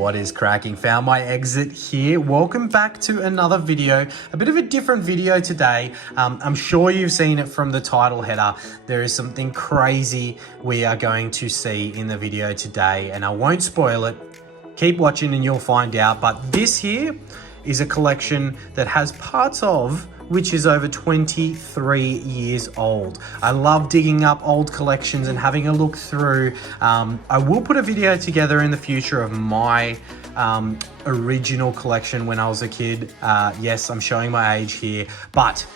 What is cracking? Found my exit here. Welcome back to another video, a bit of a different video today. I'm sure you've seen it from the title header. There is something crazy we are going to see in the video today, and I won't spoil it. Keep watching and you'll find out. But this here is a collection that has parts of which is over 23 years old. I love digging up old collections and having a look through. I will put a video together in the future of my original collection when I was a kid. Yes, I'm showing my age here, but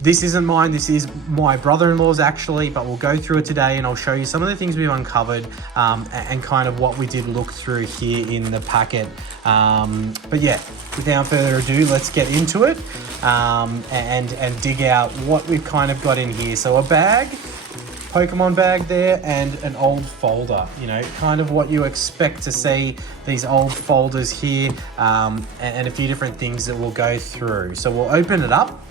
this isn't mine, this is my brother-in-law's actually, but we'll go through it today and I'll show you some of the things we've uncovered and kind of what we did look through here in the packet. But yeah, without further ado, let's get into it and dig out what we've kind of got in here. So a bag, Pokemon bag there, and an old folder, you know, kind of what you expect to see, these old folders here, and a few different things that we'll go through. So we'll open it up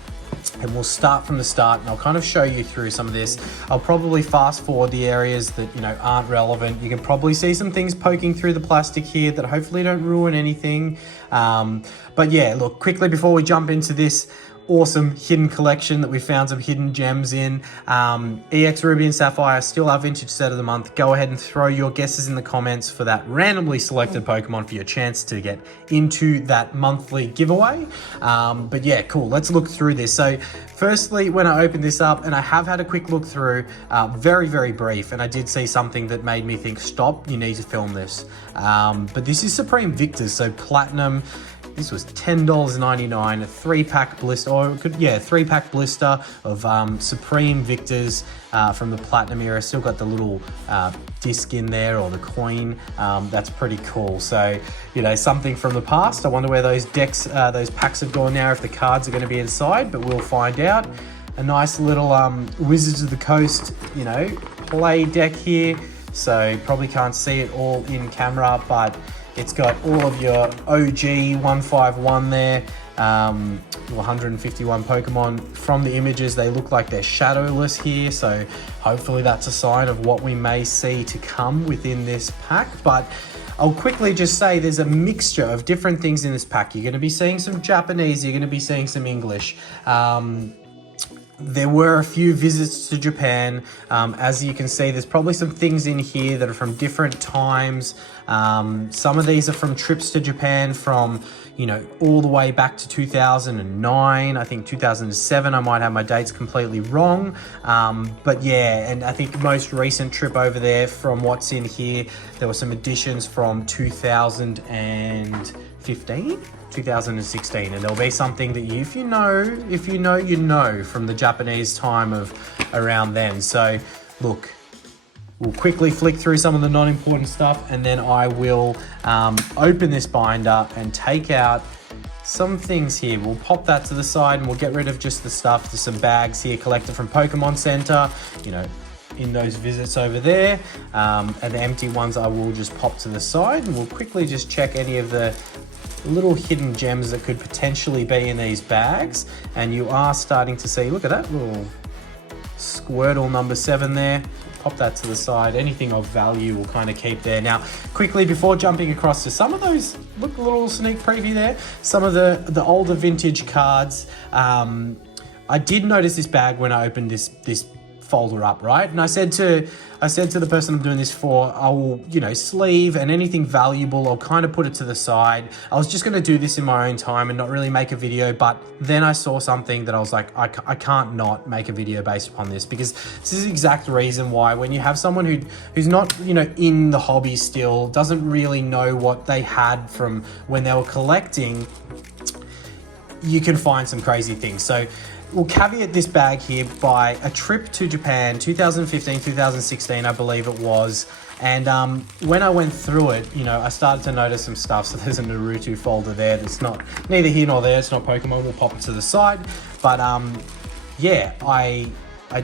and we'll start from the start, and I'll kind of show you through some of this. I'll probably fast forward the areas that, you know, aren't relevant. You can probably see some things poking through the plastic here that hopefully don't ruin anything. But yeah, look, quickly before we jump into this awesome hidden collection that we found some hidden gems in, EX Ruby and Sapphire, still our vintage set of the month. Go ahead and throw your guesses in the comments for that randomly selected Pokemon for your chance to get into that monthly giveaway. But yeah, cool, let's look through this. So firstly, when I opened this up, and I have had a quick look through, very brief, and I did see something that made me think, stop, you need to film this. But this is Supreme Victors, so Platinum. This was $10.99, a 3-pack blister, or yeah, 3-pack blister of Supreme Victors from the Platinum era. Still got the little disc in there, or the coin. That's pretty cool. So, you know, something from the past. I wonder where those decks, those packs have gone now, if the cards are going to be inside, but we'll find out. A nice little Wizards of the Coast, you know, play deck here. So probably can't see it all in camera, but it's got all of your OG 151 there, 151 Pokemon. From the images, they look like they're shadowless here, so hopefully that's a sign of what we may see to come within this pack. But I'll quickly just say there's a mixture of different things in this pack. You're going to be seeing some Japanese, you're going to be seeing some English. There were a few visits to Japan. As you can see, there's probably some things in here that are from different times. Some of these are from trips to Japan from, you know, all the way back to 2009. I think 2007, I might have my dates completely wrong. But yeah, and I think most recent trip over there, from what's in here, there were some additions from 2015. 2016, and there'll be something that you, if you know, you know, from the Japanese time of around then. So look, we'll quickly flick through some of the non-important stuff, and then I will open this binder and take out some things here. We'll pop that to the side and we'll get rid of just the stuff. There's some bags here collected from Pokemon Center, you know, in those visits over there, and the empty ones I will just pop to the side, and we'll quickly just check any of the little hidden gems that could potentially be in these bags. And you are starting to see, look at that little Squirtle number 7 there. Pop that to the side. Anything of value we'll kind of keep there. Now, quickly before jumping across to some of those, look, a little sneak preview there, some of the older vintage cards. I did notice this bag when I opened this folder up, right? And I said to the person I'm doing this for, I will, you know, sleeve and anything valuable, I'll kind of put it to the side. I was just going to do this in my own time and not really make a video, but then I saw something that I was like, I can't not make a video based upon this, because this is the exact reason why, when you have someone who's not, you know, in the hobby still, doesn't really know what they had from when they were collecting, you can find some crazy things. So we'll caveat this bag here by a trip to Japan, 2015, 2016, I believe it was. And when I went through it, you know, I started to notice some stuff. So there's a Naruto folder there that's not neither here nor there. It's not Pokemon. We'll pop it to the side. But yeah, I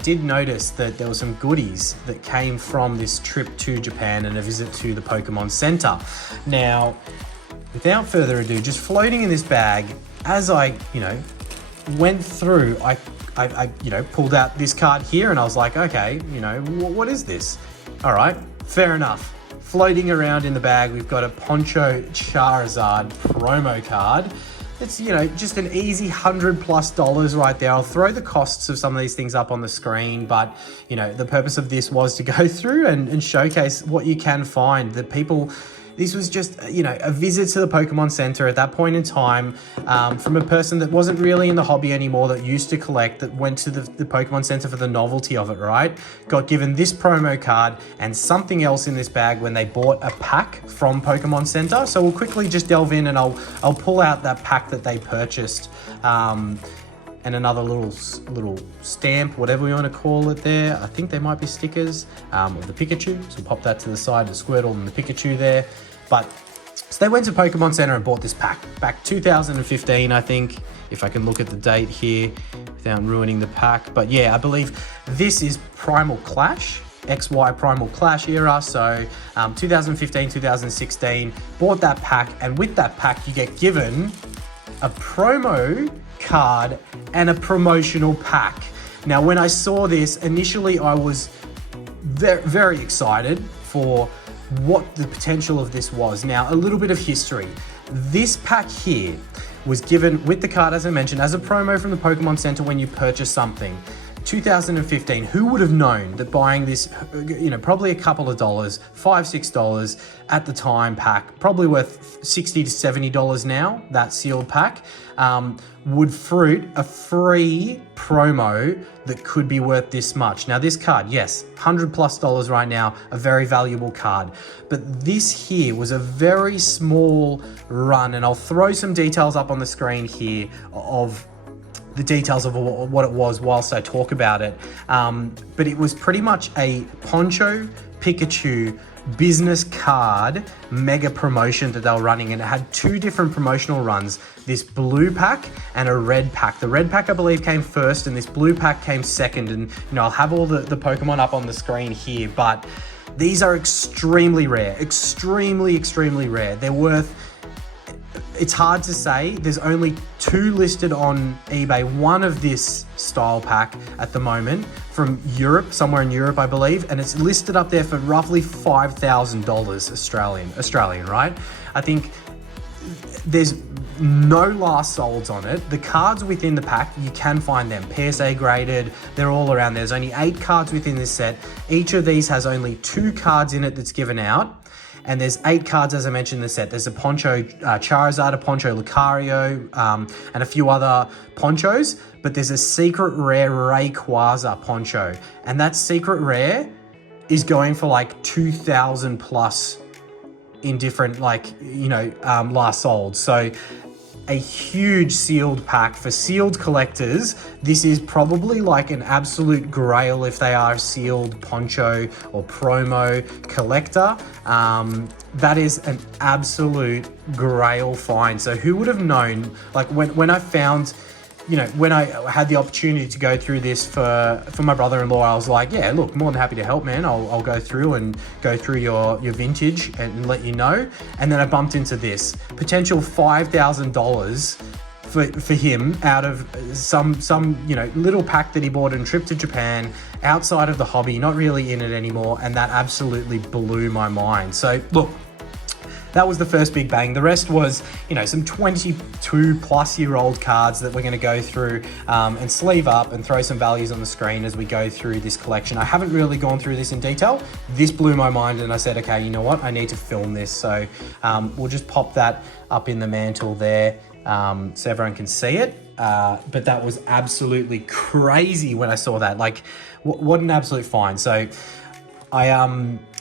did notice that there were some goodies that came from this trip to Japan and a visit to the Pokemon Center. Now, without further ado, just floating in this bag, as I, you know, went through, I you know, pulled out this card here, and I was like, okay, you know, what is this? All right, fair enough. floating around in the bag, we've got a Poncho Charizard promo card. It's, you know, just an easy $100+ right there. I'll throw the costs of some of these things up on the screen, but, you know, the purpose of this was to go through and showcase what you can find. That people, this was just, you know, a visit to the Pokemon Center at that point in time, from a person that wasn't really in the hobby anymore, that used to collect, that went to the Pokemon Center for the novelty of it, right? Got given this promo card and something else in this bag when they bought a pack from Pokemon Center. So we'll quickly just delve in and I'll pull out that pack that they purchased, and another little stamp, whatever we want to call it there. I think they might be stickers of the Pikachu. So we'll pop that to the side, the Squirtle and the Pikachu there. But so they went to Pokemon Center and bought this pack back 2015, I think, if I can look at the date here without ruining the pack. But yeah, I believe this is Primal Clash, XY Primal Clash era. So 2015, 2016, bought that pack. And with that pack, you get given a promo card and a promotional pack. Now, when I saw this, initially I was very, very excited for what the potential of this was. Now, a little bit of history. This pack here was given with the card, as I mentioned, as a promo from the Pokemon Center when you purchase something. 2015, who would have known that buying this, you know, probably a couple of dollars, $5, $6 at the time pack, probably worth $60 to $70 now, that sealed pack, would fruit a free promo that could be worth this much. Now this card, yes, $100+ right now, a very valuable card, but this here was a very small run, and I'll throw some details up on the screen here of the details of what it was whilst I talk about it. But it was pretty much a Poncho Pikachu business card mega promotion that they were running, and it had two different promotional runs, this blue pack and a red pack. The red pack, I believe, came first, and this blue pack came second. And, you know, I'll have all the Pokemon up on the screen here, but these are extremely rare, extremely rare. They're worth, it's hard to say. There's only two listed on eBay, one of this style pack at the moment from Europe, somewhere in Europe, I believe, and it's listed up there for roughly $5,000 Australian, right? I think there's no last solds on it. The cards within the pack, you can find them PSA graded. They're all around. There's only 8 cards within this set. Each of these has only 2 cards in it that's given out. And there's 8 cards, as I mentioned, in the set. There's a Poncho Charizard, a Poncho Lucario, and a few other Ponchos. But there's a secret rare Rayquaza Poncho. And that secret rare is going for like 2,000 plus in different, like, you know, last sold. So a huge sealed pack for sealed collectors. This is probably like an absolute grail if they are a sealed Poncho or promo collector. That is an absolute grail find. So who would have known, like when I found, you know, when I had the opportunity to go through this for my brother-in-law, I was like, yeah, look, more than happy to help, man. I'll go through your vintage and let you know. And then I bumped into this potential $5,000 for him out of some you know, little pack that he bought on a trip to Japan, outside of the hobby, not really in it anymore, and that absolutely blew my mind. So look, that was the first big bang. The rest was, you know, some 22-plus-year-old cards that we're going to go through and sleeve up and throw some values on the screen as we go through this collection. I haven't really gone through this in detail. This blew my mind, and I said, okay, you know what? I need to film this. So we'll just pop that up in the mantle there so everyone can see it. But that was absolutely crazy when I saw that. Like, what an absolute find. So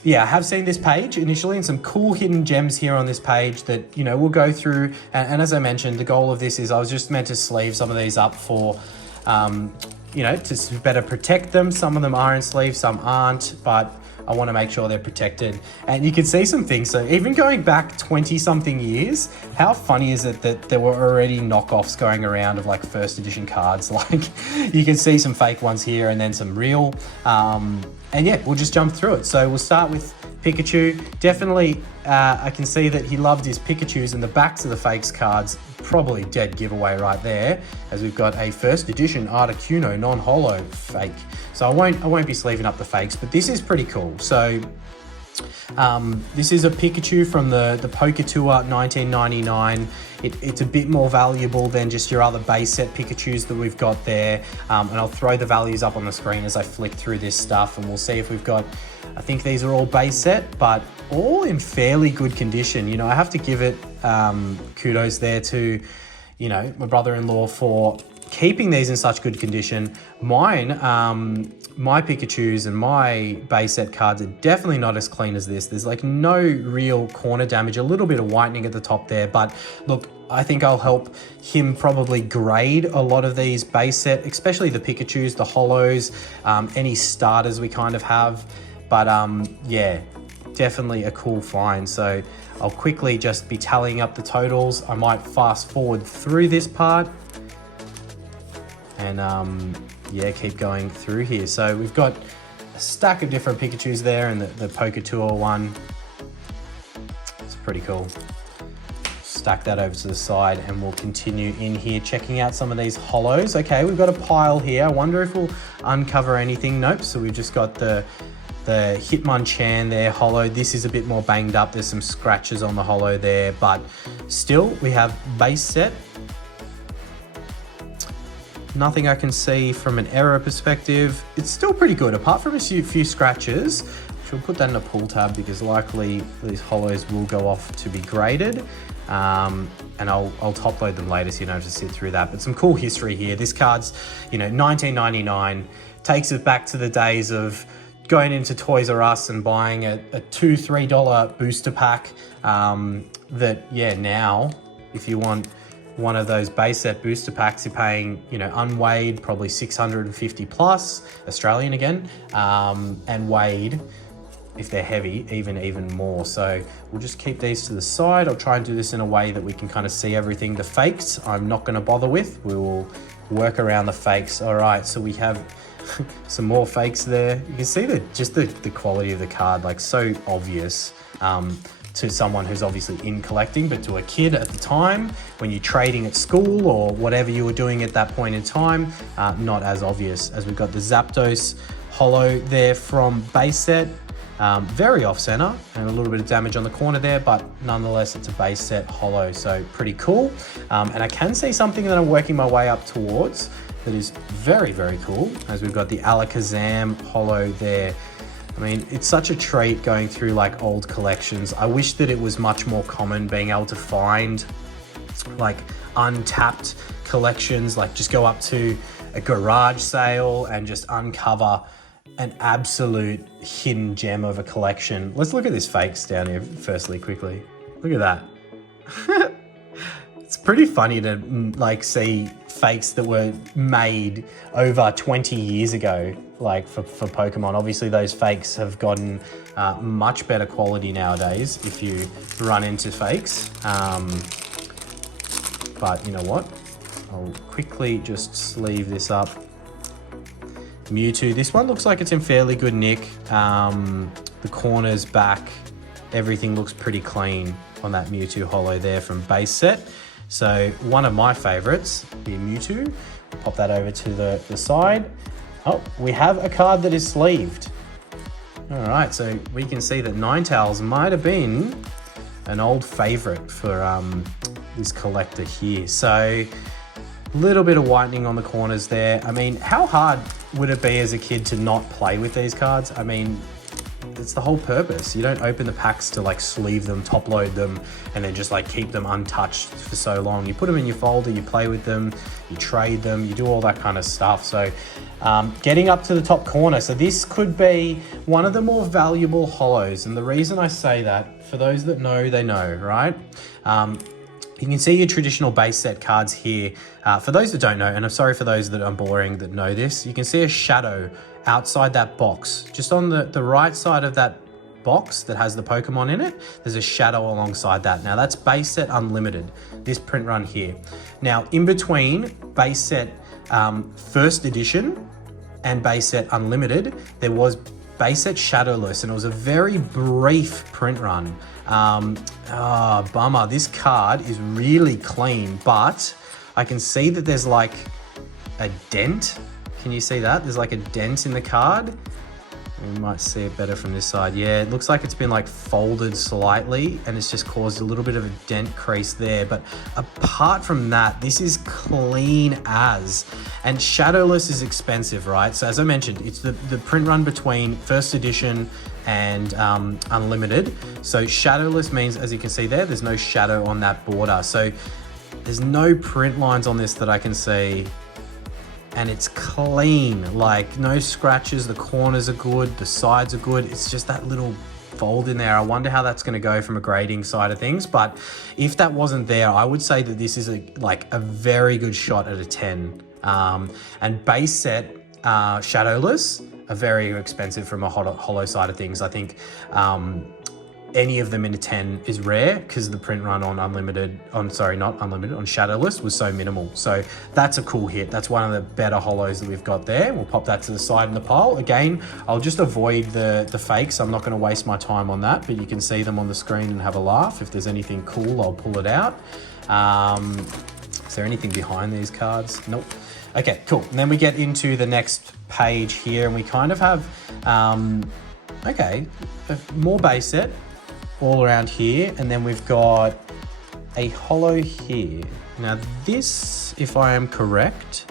yeah, I have seen this page initially, and some cool hidden gems here on this page that, you know, we'll go through. And as I mentioned, the goal of this is I was just meant to sleeve some of these up for, you know, to better protect them. Some of them are in sleeve, some aren't, but I want to make sure they're protected. And you can see some things. So even going back 20-something years, how funny is it that there were already knockoffs going around of like first edition cards? Like, you can see some fake ones here and then some real. And yeah, we'll just jump through it. So we'll start with Pikachu. Definitely, I can see that he loved his Pikachus, and the backs of the fakes cards, probably dead giveaway right there, as we've got a first edition Articuno non-holo fake. So I won't be sleeving up the fakes, but this is pretty cool. So This is a Pikachu from the Poké Tour 1999. It's a bit more valuable than just your other base set Pikachus that we've got there. And I'll throw the values up on the screen as I flick through this stuff, and we'll see if we've got, I think these are all base set, but all in fairly good condition. You know, I have to give it kudos there to, you know, my brother-in-law for keeping these in such good condition. Mine, my Pikachus and my base set cards are definitely not as clean as this. There's like no real corner damage, a little bit of whitening at the top there, but look, I think I'll help him probably grade a lot of these base set, especially the Pikachus, the holos, any starters we kind of have. But yeah, definitely a cool find. So I'll quickly just be tallying up the totals. I might fast forward through this part and yeah, keep going through here. So we've got a stack of different Pikachus there, and the Poké Tour one. It's pretty cool. Stack that over to the side, and we'll continue in here checking out some of these holos. Okay, we've got a pile here. I wonder if we'll uncover anything. Nope. So we've just got the Hitmonchan there, holo. This is a bit more banged up. There's some scratches on the holo there, but still we have base set. Nothing I can see from an error perspective. It's still pretty good, apart from a few scratches. We'll put that in a pull tab because likely these holos will go off to be graded. And I'll top load them later so you don't have to sit through that. But some cool history here. This card's, you know, 1999, takes us back to the days of going into Toys R Us and buying a $2-3 booster pack. That, yeah, now if you want one of those base set booster packs, you're paying, you know, unweighed, probably 650 plus, Australian again, and weighed, if they're heavy, even more. So we'll just keep these to the side. I'll try and do this in a way that we can kind of see everything. The fakes, I'm not gonna bother with. We will work around the fakes. All right, so we have some more fakes there. You can see the quality of the card, like so obvious. To someone who's obviously in collecting, but to a kid at the time, when you're trading at school or whatever you were doing at that point in time, not as obvious. As we've got the Zapdos holo there from base set, very off center and a little bit of damage on the corner there, but nonetheless it's a base set holo, so pretty cool. And I can see something that I'm working my way up towards that is very, very cool, as we've got the Alakazam holo there. I mean, it's such a treat going through like old collections. I wish that it was much more common being able to find like untapped collections, like just go up to a garage sale and just uncover an absolute hidden gem of a collection. Let's look at this fakes down here firstly, quickly. Look at that. It's pretty funny to like see fakes that were made over 20 years ago, like for Pokemon. Obviously those fakes have gotten much better quality nowadays if you run into fakes. But you know what? I'll quickly just sleeve this up. Mewtwo, this one looks like it's in fairly good nick. The corners back, everything looks pretty clean on that Mewtwo holo there from base set. So one of my favorites, the Mewtwo. Pop that over to the side. Oh, we have a card that is sleeved. All right, so we can see that Ninetales might have been an old favorite for this collector here. So a little bit of whitening on the corners there. I mean, how hard would it be as a kid to not play with these cards? I mean, it's the whole purpose. You don't open the packs to like sleeve them, top load them, and then just like keep them untouched for so long. You put them in your folder, you play with them, you trade them, you do all that kind of stuff. So getting up to the top corner. So this could be one of the more valuable holos. And the reason I say that, for those that know, they know, right? You can see your traditional base set cards here. For those that don't know, and I'm sorry for those that I'm boring that know this, you can see a shadow outside that box. Just on the right side of that box that has the Pokemon in it, there's a shadow alongside that. Now that's base set unlimited, this print run here. Now in between base set first edition and base set unlimited, there was base set shadowless, and it was a very brief print run. Bummer, this card is really clean, but I can see that there's like a dent. Can you see that? There's like a dent in the card. You might see it better from this side. Yeah, it looks like it's been like folded slightly and it's just caused a little bit of a dent crease there. But apart from that, this is clean as. And shadowless is expensive, right? So as I mentioned, it's the print run between first edition and unlimited. So shadowless means, as you can see there, there's no shadow on that border. So there's no print lines on this that I can see. And it's clean, like no scratches, the corners are good, the sides are good. It's just that little fold in there. I wonder how that's going to go from a grading side of things. But if that wasn't there, I would say that this is like a very good shot at a 10. And base set shadowless are very expensive from a hollow side of things. I think any of them in a 10 is rare because the print run on on shadowless was so minimal. So that's a cool hit. That's one of the better hollows that we've got there. We'll pop that to the side in the pile. Again, I'll just avoid the fakes. I'm not going to waste my time on that, but you can see them on the screen and have a laugh. If there's anything cool, I'll pull it out. Is there anything behind these cards? Nope. Okay, cool. And then we get into the next page here and we kind of have, more base set all around here, and then we've got a hollow here. Now this, if I am correct,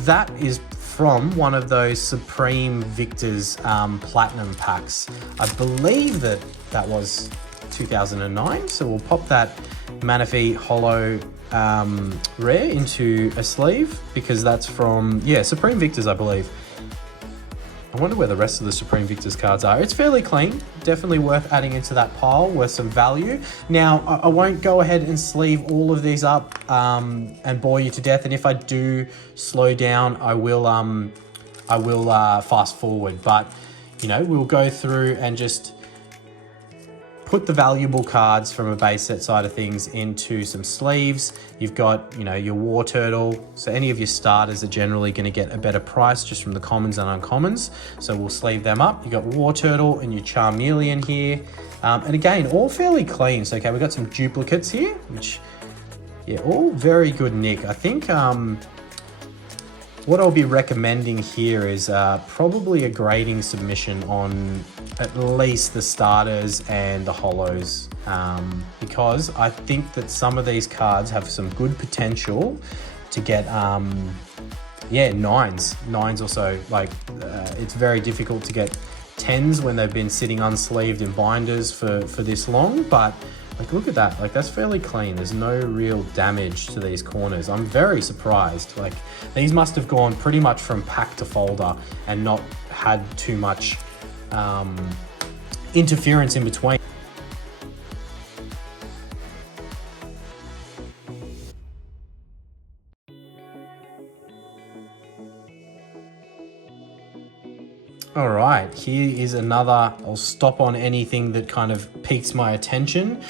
that is from one of those Supreme Victor's Platinum packs. I believe that was 2009, so we'll pop that Manaphy hollow rare into a sleeve because that's from, yeah, Supreme Victor's, I believe. I wonder where the rest of the Supreme Victor's cards are. It's fairly clean, definitely worth adding into that pile, worth some value. Now, I won't go ahead and sleeve all of these up and bore you to death. And if I do slow down, I will fast forward. But, you know, we'll go through and just put the valuable cards from a base set side of things into some sleeves. You've got, you know, your War Turtle. So any of your starters are generally going to get a better price just from the commons and uncommons. So we'll sleeve them up. You've got War Turtle and your Charmeleon here. And again, all fairly clean. So, okay, we've got some duplicates here, which, yeah, all very good nick. I think what I'll be recommending here is probably a grading submission on at least the starters and the hollows, because I think that some of these cards have some good potential to get, nines or so. Like, it's very difficult to get 10s when they've been sitting unsleeved in binders for this long, but like, look at that. Like, that's fairly clean. There's no real damage to these corners. I'm very surprised. Like, these must have gone pretty much from pack to folder and not had too much interference in between. All right, here is another, I'll stop on anything that kind of piques my attention.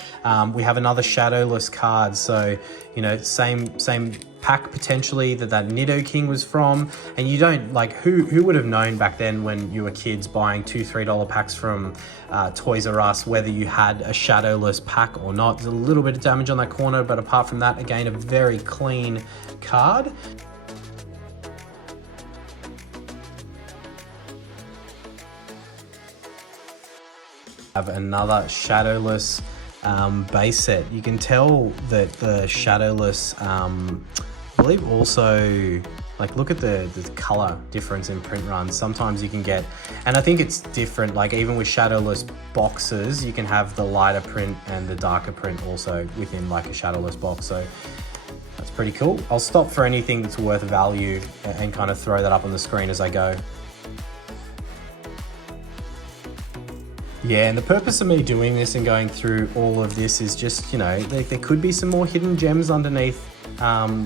We have another shadowless card. So, you know, same pack potentially that Nidoking was from. And you don't, like, who would have known back then when you were kids buying $2-3 packs from Toys R Us, whether you had a shadowless pack or not. There's a little bit of damage on that corner, but apart from that, again, a very clean card. Have another shadowless base set. You can tell that the shadowless, I believe also, like, look at the color difference in print runs. Sometimes you can get, and I think it's different, like even with shadowless boxes, you can have the lighter print and the darker print also within like a shadowless box. So that's pretty cool. I'll stop for anything that's worth value and kind of throw that up on the screen as I go. Yeah, and the purpose of me doing this and going through all of this is just, you know, there could be some more hidden gems underneath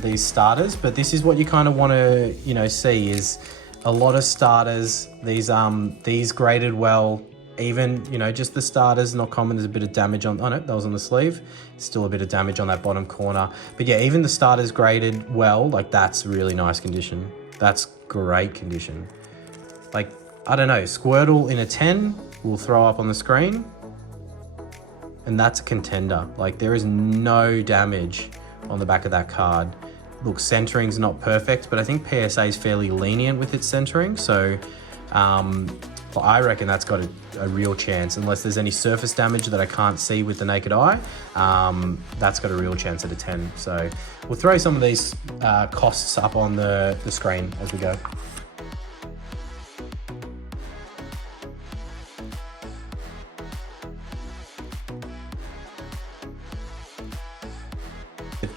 these starters, but this is what you kind of want to, you know, see is a lot of starters, these graded well, even, you know, just the starters, not common. There's a bit of damage on, oh no, that was on the sleeve. Still a bit of damage on that bottom corner. But yeah, even the starters graded well, like that's really nice condition. That's great condition. Like, I don't know, Squirtle in a 10, we'll throw up on the screen, and that's a contender. Like, there is no damage on the back of that card. Look, centering's not perfect, but I think PSA is fairly lenient with its centering, so I reckon that's got a real chance, unless there's any surface damage that I can't see with the naked eye. That's got a real chance at a 10. So we'll throw some of these costs up on the screen as we go.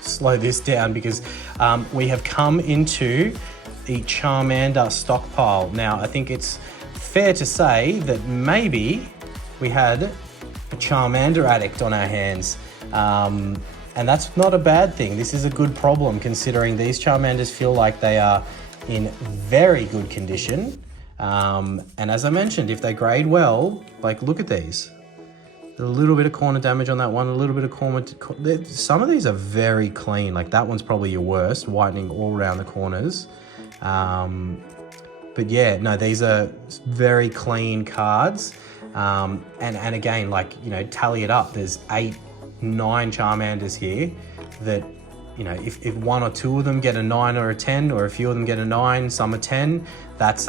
Slow this down because we have come into the Charmander stockpile. Now, I think it's fair to say that maybe we had a Charmander addict on our hands. And that's not a bad thing. This is a good problem considering these Charmanders feel like they are in very good condition. And as I mentioned, if they grade well, like look at these. A little bit of corner damage on that one, a little bit of corner. Some of these are very clean. Like that one's probably your worst, whitening all around the corners. But yeah, no, these are very clean cards. And again, like, you know, tally it up. There's 8, 9 Charmanders here that, you know, if 1 or 2 of them get a 9 or a 10, or a few of them get a 9, some a 10, that's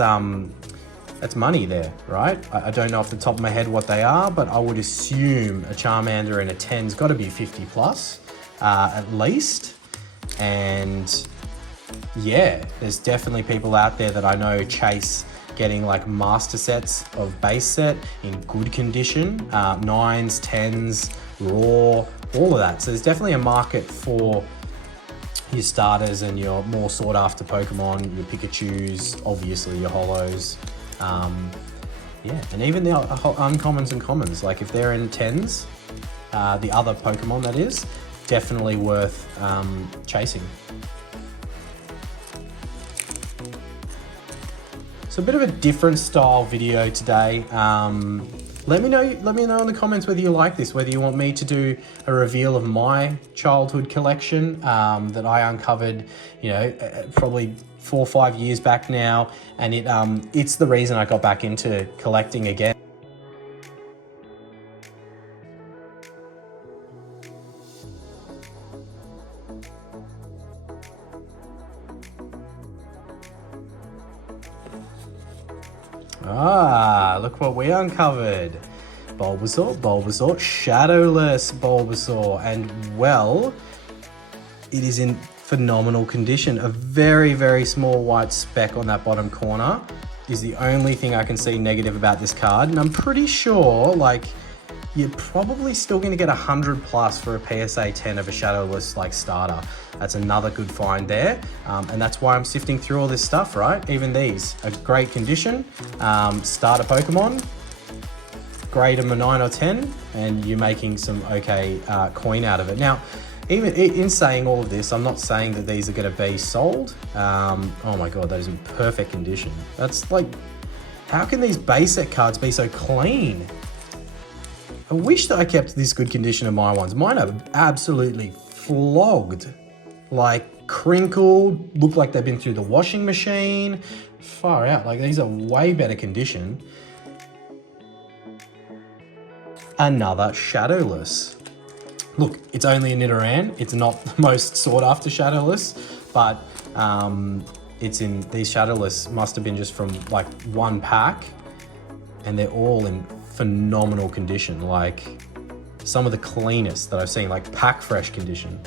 money there, right? I don't know off the top of my head what they are, but I would assume a Charmander and a 10's got to be 50 plus, at least. And yeah, there's definitely people out there that I know chase getting like master sets of base set in good condition, 9s, 10s, raw, all of that. So there's definitely a market for your starters and your more sought after Pokemon, your Pikachus, obviously your holos. Yeah, and even the uncommons and commons, like if they're in 10s, the other Pokemon that is, definitely worth chasing. So a bit of a different style video today. Let me know in the comments whether you like this, whether you want me to do a reveal of my childhood collection that I uncovered, you know, probably 4 or 5 years back now, and it's the reason I got back into collecting again. Ah, look what we uncovered. Bulbasaur, shadowless Bulbasaur, and well, it is in phenomenal condition. A very, very small white speck on that bottom corner is the only thing I can see negative about this card, and I'm pretty sure, like, you're probably still going to get 100 plus for a PSA 10 of a shadowless like starter. That's another good find there, and that's why I'm sifting through all this stuff, right? Even these are great condition, starter Pokemon, grade them a 9 or 10, and you're making some okay coin out of it. Now, even in saying all of this, I'm not saying that these are going to be sold. Oh my god, that is in perfect condition. That's like, how can these base set cards be so clean? I wish that I kept this good condition of my ones. Mine are absolutely flogged. Like crinkled, look like they've been through the washing machine. Far out, like these are way better condition. Another shadowless. Look, it's only a Nidoran. It's not the most sought after shadowless, but it's in, these shadowless must have been just from like one pack, and they're all in phenomenal condition, like some of the cleanest that I've seen, like pack fresh condition.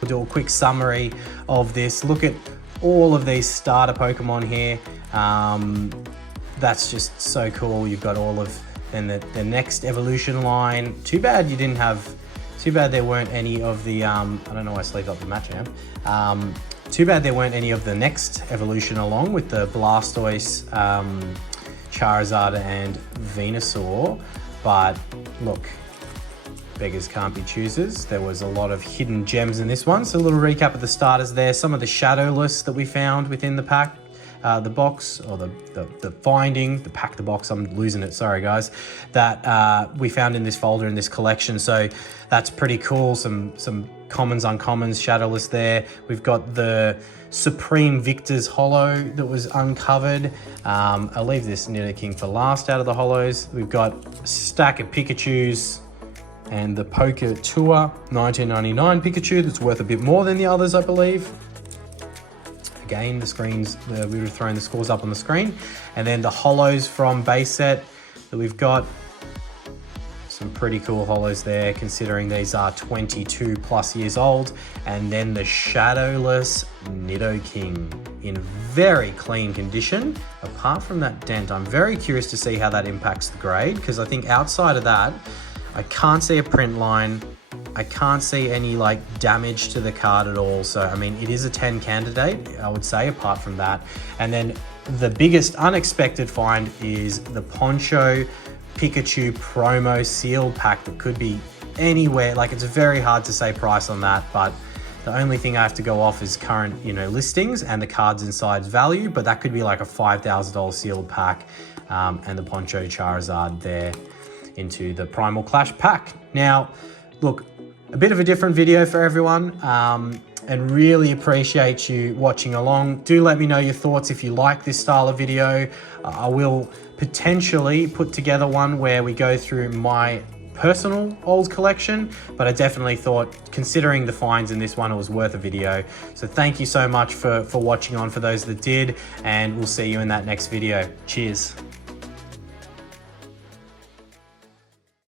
We'll do a quick summary of this. Look at all of these starter Pokemon here. That's just so cool. You've got all of then the next evolution line. Too bad there weren't any of the, I don't know why I sleeved up the Machamp. Too bad there weren't any of the next evolution along with the Blastoise, Charizard and Venusaur. But look, beggars can't be choosers. There was a lot of hidden gems in this one. So a little recap of the starters there. Some of the shadowless that we found within the pack. the box, or the finding, the pack the box, I'm losing it, sorry guys, that we found in this folder in this collection. So that's pretty cool. Some commons, uncommons, shadowless there. We've got the Supreme Victor's holo that was uncovered. I'll leave this Nidoking for last out of the holos. We've got a stack of Pikachus and the Poker Tour 1999 Pikachu that's worth a bit more than the others, I believe. Again, the screens, we would have thrown the scores up on the screen. And then the holos from base set that we've got. Some pretty cool holos there, considering these are 22 plus years old. And then the shadowless Nidoking in very clean condition. Apart from that dent, I'm very curious to see how that impacts the grade, because I think outside of that, I can't see a print line. I can't see any like damage to the card at all. So, I mean, it is a 10 candidate, I would say, apart from that. And then the biggest unexpected find is the Poncho Pikachu promo sealed pack that could be anywhere. Like, it's very hard to say price on that, but the only thing I have to go off is current, listings and the cards inside's value, but that could be like a $5,000 sealed pack, and the Poncho Charizard there into the Primal Clash pack. Now, look, a bit of a different video for everyone, and really appreciate you watching along. Do let me know your thoughts if you like this style of video. I will potentially put together one where we go through my personal old collection, but I definitely thought, considering the finds in this one, it was worth a video. So thank you so much for watching on, for those that did, and we'll see you in that next video. Cheers.